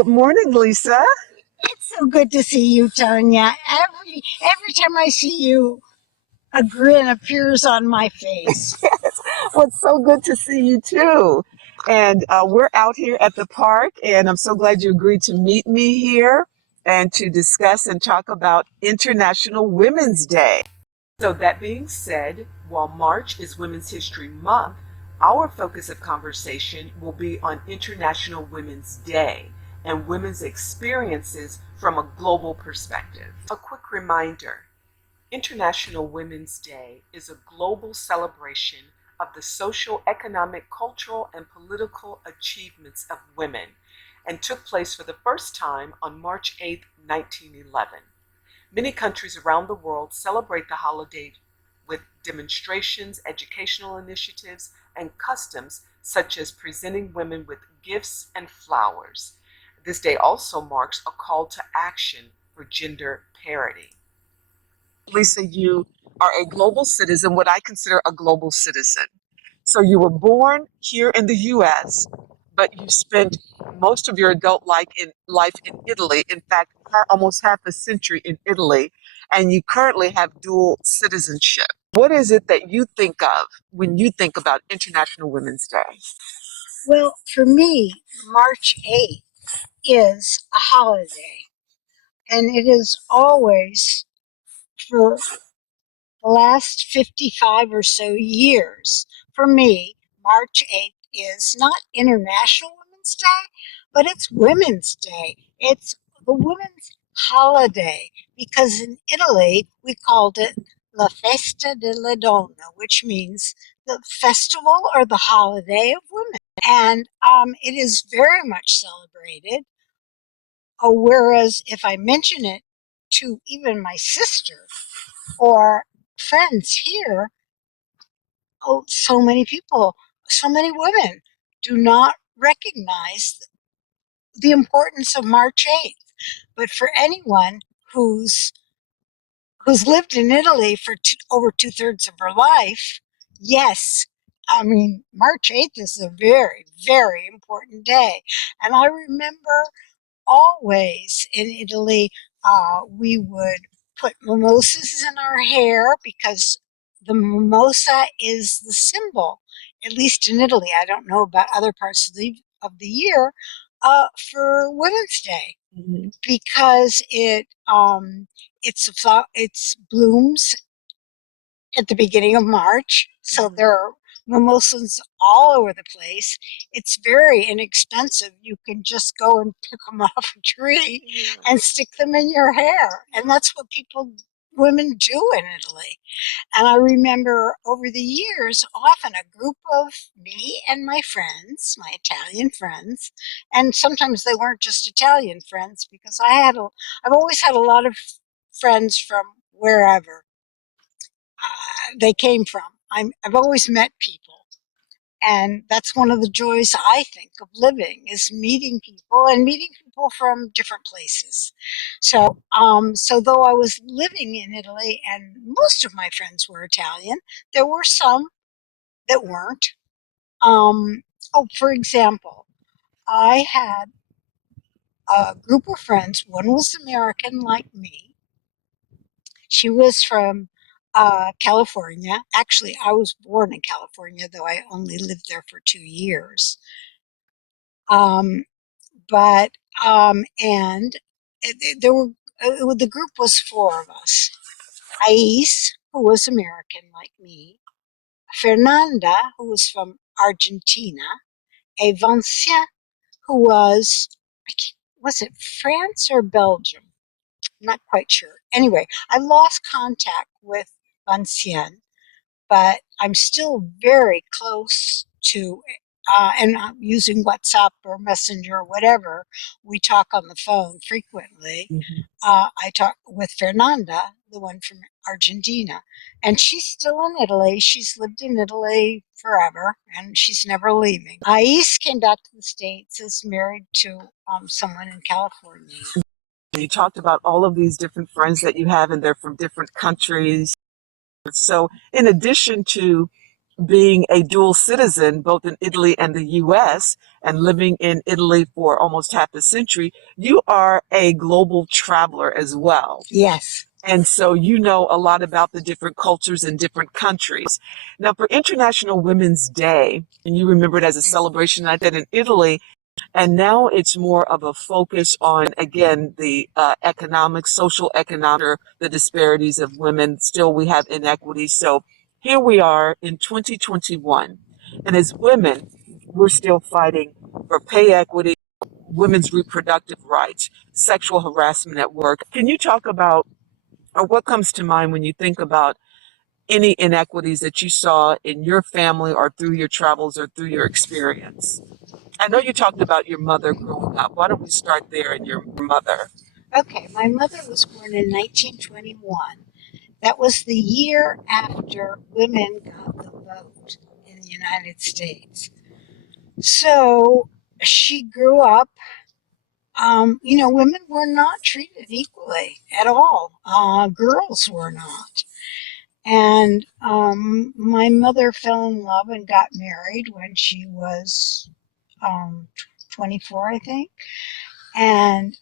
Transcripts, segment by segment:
Good morning, Lisa. It's so good to see you, Tonya. Every time I see you, a grin appears on my face. Well, it's so good to see you too. And we're out here at the park, and I'm so glad you agreed to meet me here and to discuss and talk about International Women's Day. So, that being said, while March is Women's History Month, our focus of conversation will be on International Women's Day and women's experiences from a global perspective. A quick reminder: International Women's Day is a global celebration of the social, economic, cultural, and political achievements of women and took place for the first time on March 8, 1911. Many countries around the world celebrate the holiday with demonstrations, educational initiatives, and customs such as presenting women with gifts and flowers. This day also marks a call to action for gender parity. Lisa, you are a global citizen, what I consider a global citizen. So you were born here in the US, but you spent most of your adult life in Italy. In fact, almost half a century in Italy, and you currently have dual citizenship. What is it that you think of when you think about International Women's Day? Well, for me, March 8th is a holiday, and it is always for the last 55 or so years. For me, March 8th is not International Women's Day, but it's Women's Day. It's the women's holiday because in Italy we called it La Festa della Donna, which means the festival or the holiday of women. And it is very much celebrated. Whereas if I mention it to even my sister or friends here, so many people, so many women do not recognize the importance of March 8th. But for anyone who's who's lived in Italy for over two-thirds of her life, yes, I mean, March 8th is a very, very important day. And I remember always in Italy, we would put mimosas in our hair because the mimosa is the symbol, at least in Italy. I don't know about other parts of the year, for Women's Day Mhm. because it's blooms at the beginning of March. So there are mimosas all over the place. It's very inexpensive. You can just go and pick them off a tree and stick them in your hair. And that's what women do in Italy. And I remember over the years, often a group of me and my friends, my Italian friends, and sometimes they weren't just Italian friends because I've always had a lot of friends from wherever they came from. I've always met people, and that's one of the joys I think of living is meeting people and meeting people from different places. So though I was living in Italy and most of my friends were Italian, there were some that weren't. Um, for example, I had a group of friends. One was American, like me. She was from California. Actually, I was born in California, though I only lived there for 2 years. Um, but and there were the group was four of us. Ais, who was American like me, Fernanda, who was from Argentina, a Vincent, who was it France or Belgium? I'm not quite sure. Anyway, I lost contact with Vincent, but I'm still very close to, and I'm using WhatsApp or Messenger or whatever. We talk on the phone frequently. Mhm. I talk with Fernanda, the one from Argentina, and she's still in Italy. She's lived in Italy forever, and she's never leaving. Ais came back to the States, is married to someone in California. You talked about all of these different friends that you have, and they're from different countries. So, in addition to being a dual citizen, both in Italy and the US, and living in Italy for almost half a century, you are a global traveler as well. Yes. And so you know a lot about the different cultures in different countries. Now, for International Women's Day, and you remember it as a celebration I did in Italy, and now it's more of a focus on, again, the economic, social economic, the disparities of women. Still, we have inequities. So here we are in 2021. And as women, we're still fighting for pay equity, women's reproductive rights, sexual harassment at work. Can you talk about, or what comes to mind when you think about any inequities that you saw in your family or through your travels or through your experience? I know you talked about your mother growing up. Why don't we start there and your mother? Okay, my mother was born in 1921. That was the year after women got the vote in the United States. So she grew up, women were not treated equally at all. Girls were not. And my mother fell in love and got married when she was um, 24, I think. And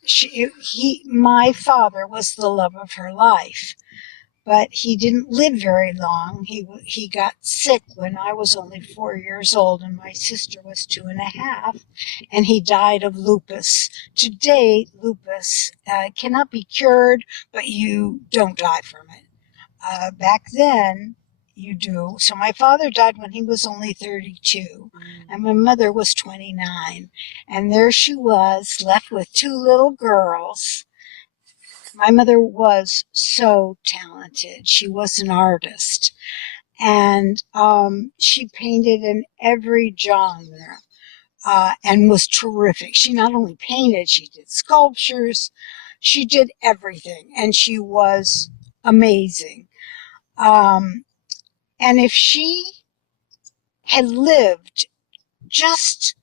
my father was the love of her life, but he didn't live very long. He got sick when I was only 4 years old, and my sister was 2.5, and he died of lupus. Today, lupus cannot be cured, but you don't die from it. Back then, you do. So my father died when he was only 32, and my mother was 29. And there she was, left with two little girls. My mother was so talented. She was an artist. And she painted in every genre and was terrific. She not only painted, she did sculptures, she did everything, and she was amazing. Um, And if she had lived just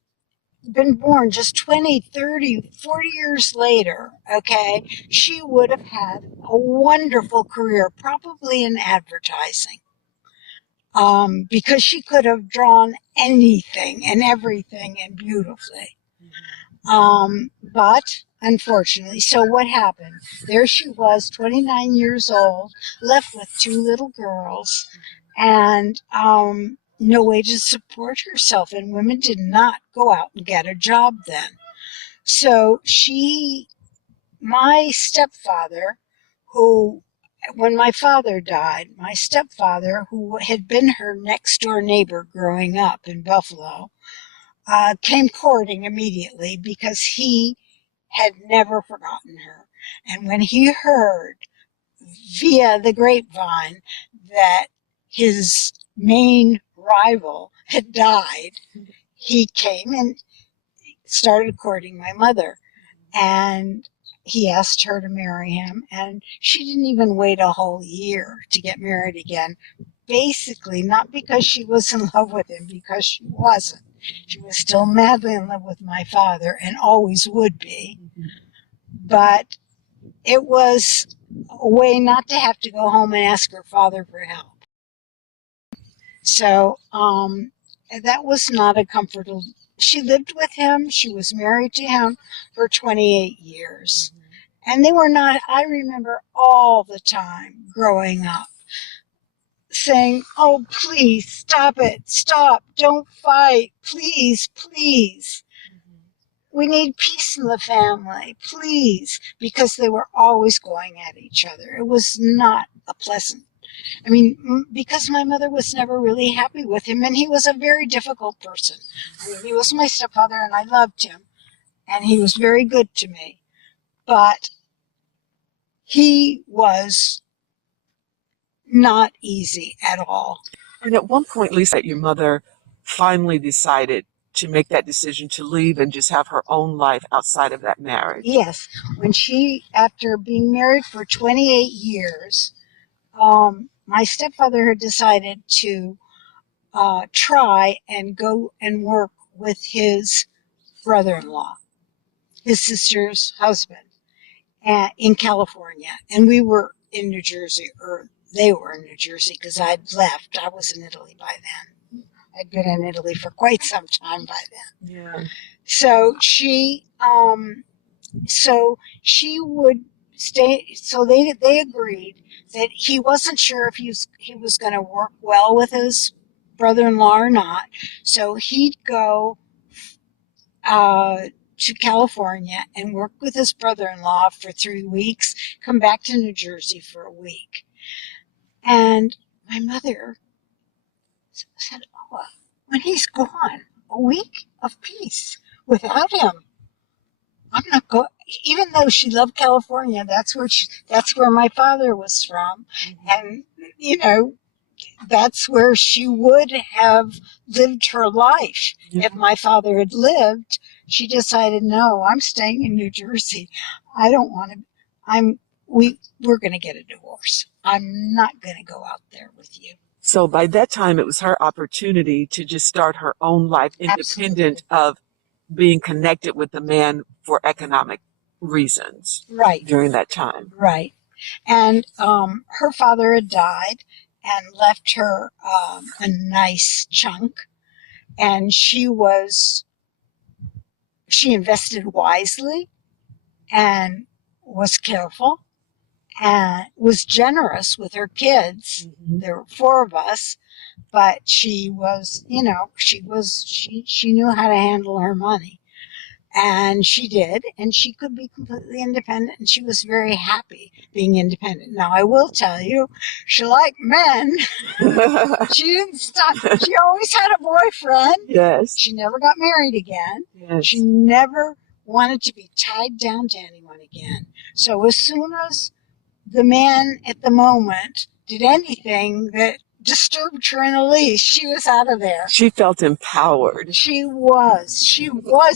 been born just 20, 30, 40 years later, okay, she would have had a wonderful career, probably in advertising, because she could have drawn anything and everything and beautifully. But unfortunately, so what happened? There she was, 29 years old, left with two little girls, and no way to support herself. And women did not go out and get a job then. So my stepfather, who, when my father died, my stepfather, who had been her next door neighbor growing up in Buffalo, came courting immediately because he had never forgotten her. And when he heard via the grapevine that his main rival had died, he came and started courting my mother. And he asked her to marry him, and she didn't even wait a whole year to get married again. Basically, not because she was in love with him, because she wasn't. She was still madly in love with my father and always would be. But it was a way not to have to go home and ask her father for help. So that was not a comfortable. She lived with him. She was married to him for 28 years. And they were not, I remember all the time growing up saying, "Oh, please stop it. Stop. Don't fight. Please, please. We need peace in the family. Please." Because they were always going at each other. It was not a pleasant. I mean, because my mother was never really happy with him, and he was a very difficult person. I mean, he was my stepfather, and I loved him, and he was very good to me. But he was not easy at all. And at one point, Lisa, your mother finally decided to make that decision to leave and just have her own life outside of that marriage. Yes, when after being married for 28 years, my stepfather had decided to try and go and work with his brother-in-law, his sister's husband, in California. And we were in New Jersey, or they were in New Jersey, because I'd left. I was in Italy by then. I'd been in Italy for quite some time by then. Yeah. So she would stay. So they agreed that he wasn't sure if he was going to work well with his brother-in-law or not. So he'd go to California and work with his brother-in-law for 3 weeks, come back to New Jersey for a week. And my mother said, "Oh, when he's gone, a week of peace without him. I'm not going." Even though she loved California, that's where my father was from, and you know that's where she would have lived her life if my father had lived. She decided, no, I'm staying in New Jersey. I don't want to. We're going to get a divorce. I'm not going to go out there with you. So by that time, it was her opportunity to just start her own life independent of being connected with the man for economic reasons. Right. During that time. Right. And her father had died and left her a nice chunk. And she invested wisely and was careful and was generous with her kids. There were 4 of us, but she was, she knew how to handle her money. And she did, and she could be completely independent, and she was very happy being independent. Now, I will tell you, she liked men. She didn't stop. She always had a boyfriend. Yes. She never got married again. Yes. She never wanted to be tied down to anyone again. So as soon as the man at the moment did anything that disturbed her in the least, she was out of there. She felt empowered. She was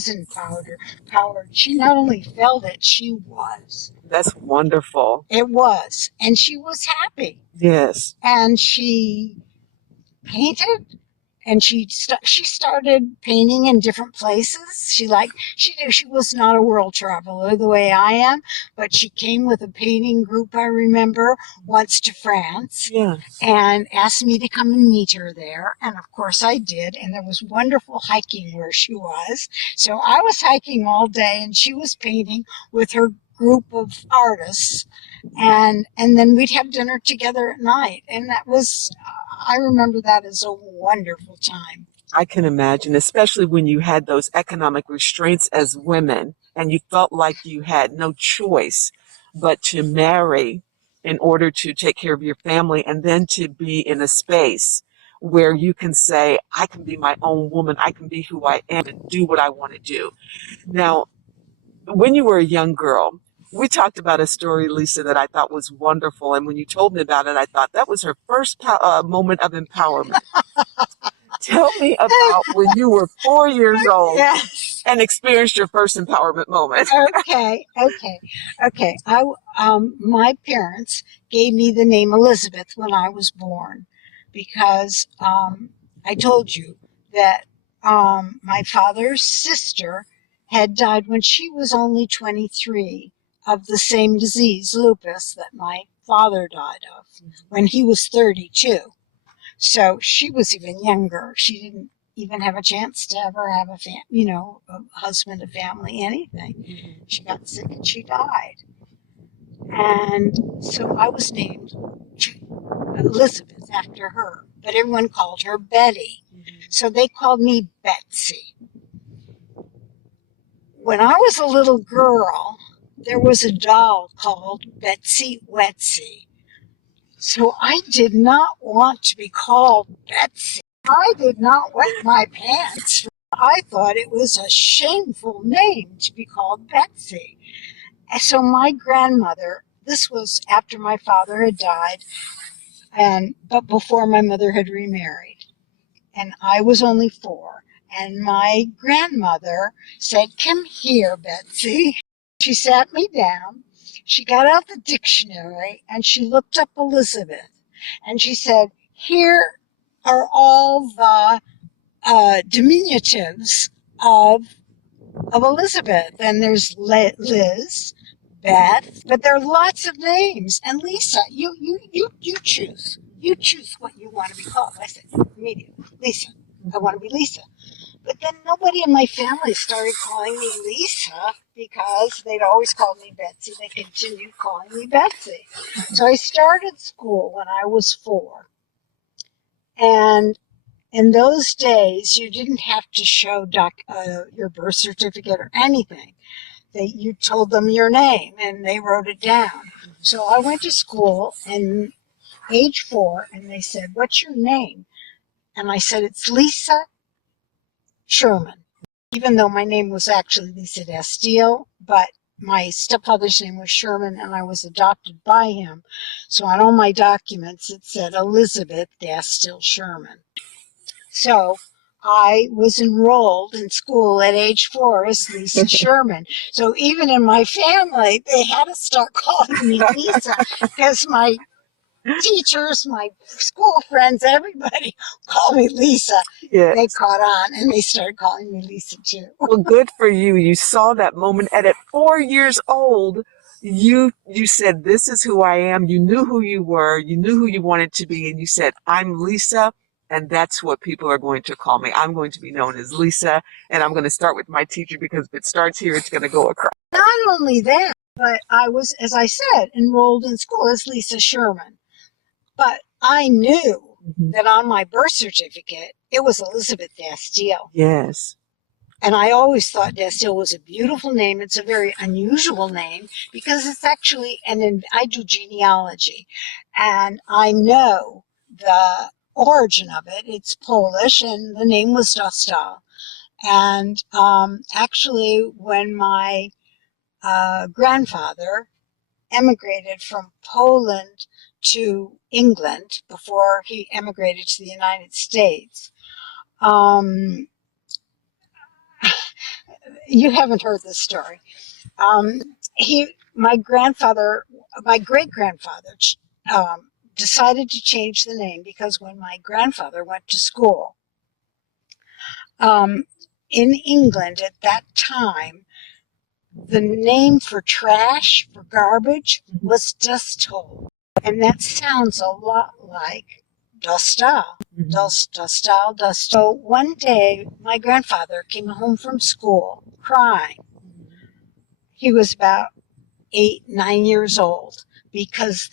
empowered. She not only felt it, she was. That's wonderful. It was. And she was happy. Yes. And she painted, and she started painting in different places. She was not a world traveler the way I am, but she came with a painting group, I remember, once to France. Yeah. And asked me to come and meet her there. And of course I did. And there was wonderful hiking where she was. So I was hiking all day and she was painting with her group of artists. And then we'd have dinner together at night. And I remember that as a wonderful time. I can imagine, especially when you had those economic restraints as women and you felt like you had no choice but to marry in order to take care of your family, and then to be in a space where you can say, I can be my own woman, I can be who I am and do what I want to do. Now, when you were a young girl, we talked about a story, Lisa, that I thought was wonderful. And when you told me about it, I thought that was her first moment of empowerment. Tell me about when you were 4 years old. Yes. And experienced your first empowerment moment. Okay. My parents gave me the name Elizabeth when I was born because I told you that my father's sister had died when she was only 23 of the same disease, lupus, that my father died of when he was 32. So she was even younger. She didn't even have a chance to ever have a husband, a family, anything. She got sick and she died. And so I was named Elizabeth after her, but everyone called her Betty. So they called me Betsy. When I was a little girl, there was a doll called Betsy Wetsy. So I did not want to be called Betsy. I did not wet my pants. I thought it was a shameful name to be called Betsy. And so my grandmother, this was after my father had died, but before my mother had remarried. And I was only 4. And my grandmother said, "Come here, Betsy." She sat me down. She got out the dictionary and she looked up Elizabeth. And she said, "Here are all the diminutives of Elizabeth." And there's Liz, Beth, but there are lots of names. And Lisa, you choose. You choose what you want to be called. I said, immediately, Lisa. I want to be Lisa. But then nobody in my family started calling me Lisa because they'd always called me Betsy. They continued calling me Betsy. So I started school when I was 4. And in those days, you didn't have to show your birth certificate or anything. You told them your name and they wrote it down. So I went to school and age 4, and they said, "What's your name?" And I said, "It's Lisa Sherman," even though my name was actually Lisa Dasteel, but my stepfather's name was Sherman and I was adopted by him. So on all my documents, it said Elizabeth Dasteel Sherman. So I was enrolled in school at age 4 as Lisa Sherman. So even in my family, they had to start calling me Lisa because my teachers, my school friends, everybody called me Lisa. Yes. They caught on and they started calling me Lisa too. Well, good for you. You saw that moment. And at 4 years old, you said, this is who I am. You knew who you were. You knew who you wanted to be. And you said, I'm Lisa. And that's what people are going to call me. I'm going to be known as Lisa. And I'm going to start with my teacher because if it starts here, it's going to go across. Not only that, but I was, as I said, enrolled in school as Lisa Sherman. But I knew that on my birth certificate, it was Elizabeth Dasteel. Yes. And I always thought Dasteel was a beautiful name. It's a very unusual name because it's actually, I do genealogy, and I know the origin of it. It's Polish, and the name was Dasteel. And actually, when my grandfather emigrated from Poland to England before he emigrated to the United States, you haven't heard this story. My great grandfather, decided to change the name because when my grandfather went to school in England at that time, the name for trash, for garbage, was Dasteel. And that sounds a lot like Dasteel. Dasteel. So one day, my grandfather came home from school crying. He was about 8, 9 years old because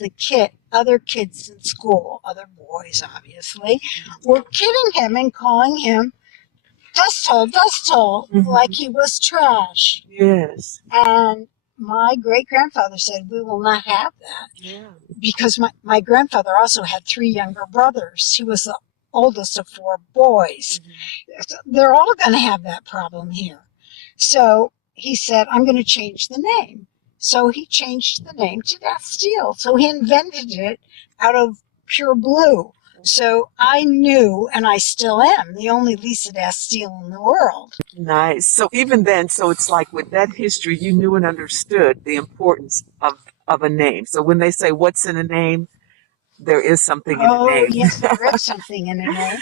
other kids in school, other boys obviously, were kidding him and calling him Dasteel, like he was trash. Yes. And my great grandfather said, "We will not have that." Yeah. Because my grandfather also had 3 younger brothers. He was the oldest of 4 boys. They're all going to have that problem here. So he said, "I'm going to change the name." So he changed the name to Dasteel. So he invented it out of pure blue. So I knew, and I still am, the only Lisa Dasteel in the world. Nice. So even then, so it's like with that history, you knew and understood the importance of a name. So when they say what's in a name, there is something in a name. Oh, yes, there is something in a name.